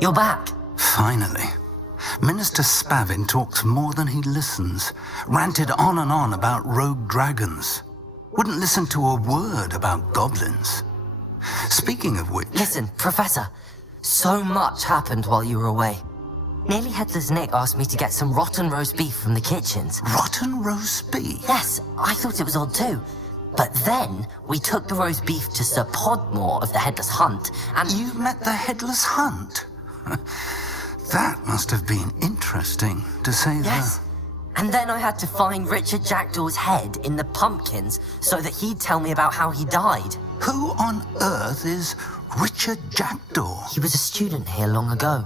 You're back. Finally. Minister Spavin talks more than he listens. Ranted on and on about rogue dragons. Wouldn't listen to a word about goblins. Speaking of which... Listen, Professor. So much happened while you were away. Nearly Headless Nick asked me to get some rotten roast beef from the kitchens. Rotten roast beef? Yes, I thought it was odd too. But then, we took the roast beef to Sir Podmore of the Headless Hunt, and... You met the Headless Hunt? That must have been interesting, to say the... Yes. And then I had to find Richard Jackdaw's head in the pumpkins so that he'd tell me about how he died. Who on earth is Richard Jackdaw? He was a student here long ago.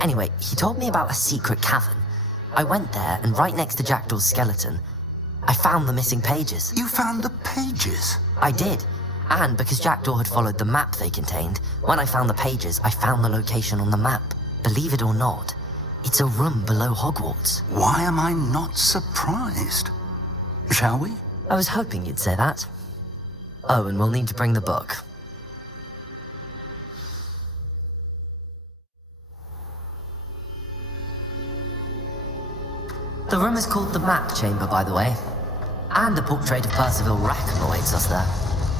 Anyway, he told me about a secret cavern. I went there, and right next to Jackdaw's skeleton, I found the missing pages. You found the pages? I did. And because Jackdaw had followed the map they contained, when I found the pages, I found the location on the map. Believe it or not, it's a room below Hogwarts. Why am I not surprised? Shall we? I was hoping you'd say that. Oh, and we'll need to bring the book. The room is called the Map Chamber, by the way. And a portrait of Percival Rackham awaits us there.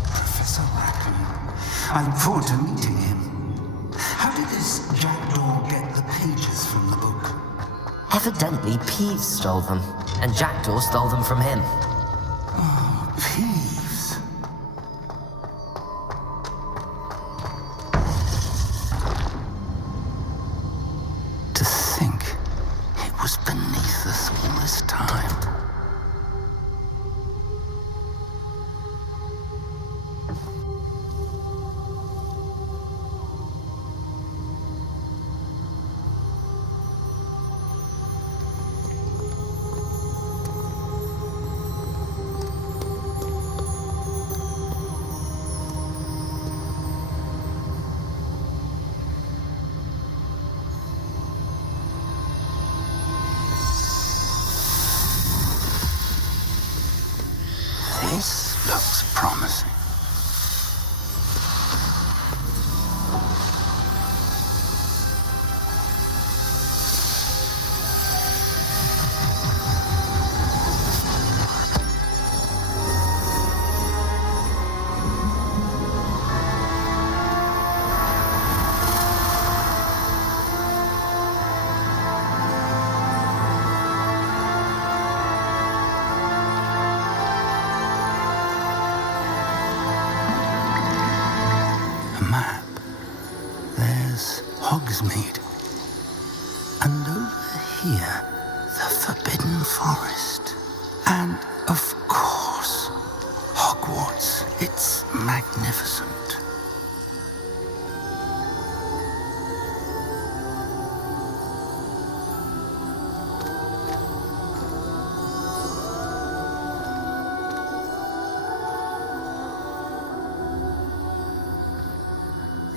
Professor Rackham. I look forward to meeting him. How did this Jackdaw get the pages from the book? Evidently, Peeves stole them, and Jackdaw stole them from him. Oh, Peeves. To think it was beneath us all this time. This looks promising. Map. There's Hogsmeade. And over here, the Forbidden Forest. And, of course, Hogwarts. It's magnificent.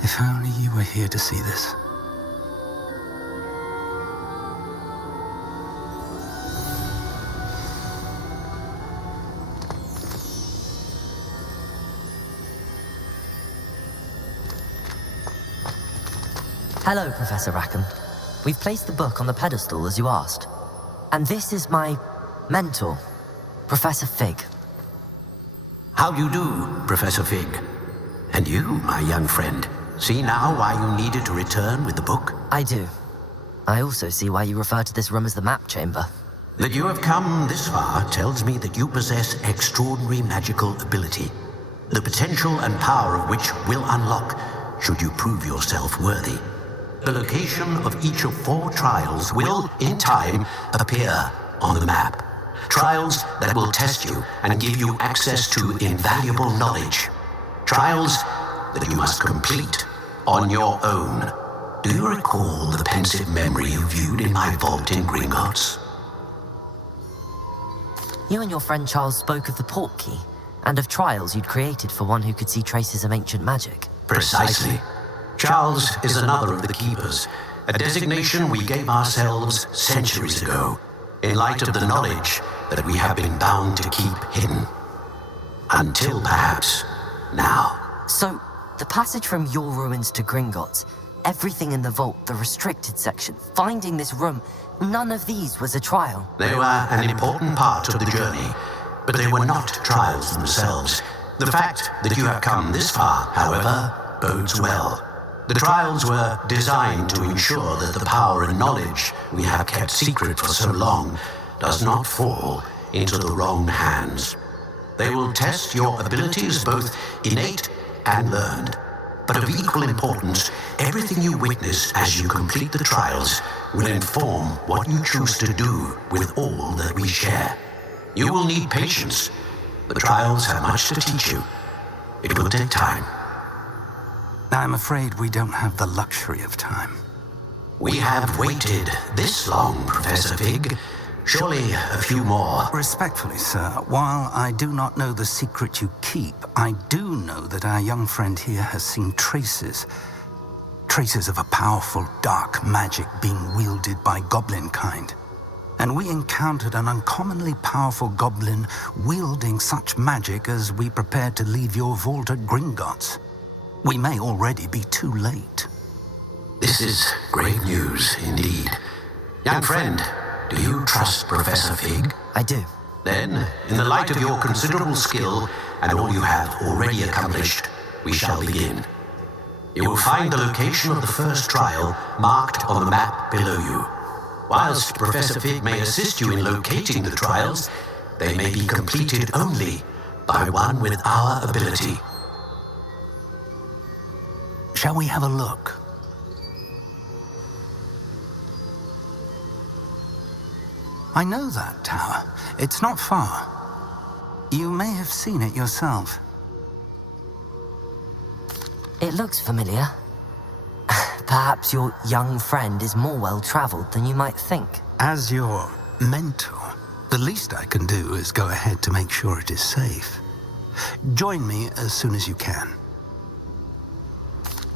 If only you were here to see this. Hello, Professor Rackham. We've placed the book on the pedestal as you asked. And this is my mentor, Professor Fig. How do you do, Professor Fig? And you, my young friend, see now why you needed to return with the book? I do. I also see why you refer to this room as the Map Chamber. That you have come this far tells me that you possess extraordinary magical ability, the potential and power of which will unlock should you prove yourself worthy. The location of each of 4 trials will, in time, appear on the map. Trials that will test you and give you access to invaluable knowledge. Trials that you must complete on your own. Do you recall the pensive memory you viewed in my vault in Gringotts? You and your friend Charles spoke of the Portkey, and of trials you'd created for one who could see traces of ancient magic. Precisely. Charles is another of the Keepers, a designation we gave ourselves centuries ago, in light of the knowledge that we have been bound to keep hidden. Until perhaps now. So, the passage from your ruins to Gringotts, everything in the vault, the restricted section, finding this room, none of these was a trial. They were an important part of the journey, but they were not trials themselves. The fact that you have come this far, however, bodes well. The trials were designed to ensure that the power and knowledge we have kept secret for so long does not fall into the wrong hands. They will test your abilities, both innate and learned. But of equal importance, everything you witness as you complete the trials will inform what you choose to do with all that we share. You will need patience. The trials have much to teach you. It will take time. I'm afraid we don't have the luxury of time. We have waited this long, Professor Fig. Surely a few more. Respectfully, sir, while I do not know the secret you keep, I do know that our young friend here has seen traces of a powerful dark magic being wielded by goblin kind. And we encountered an uncommonly powerful goblin wielding such magic as we prepared to leave your vault at Gringotts. We may already be too late. This is great news indeed. Young friend, do you trust Professor Fig? I do. Then, in the light of your considerable skill and all you have already accomplished, we shall begin. You will find the location of the first trial marked on the map below you. Whilst Professor Fig may assist you in locating the trials, they may be completed only by one with our ability. Shall we have a look? I know that tower. It's not far. You may have seen it yourself. It looks familiar. Perhaps your young friend is more well-traveled than you might think. As your mentor, the least I can do is go ahead to make sure it is safe. Join me as soon as you can.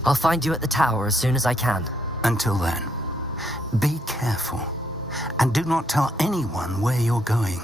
I'll find you at the tower as soon as I can. Until then, be careful, and do not tell anyone where you're going.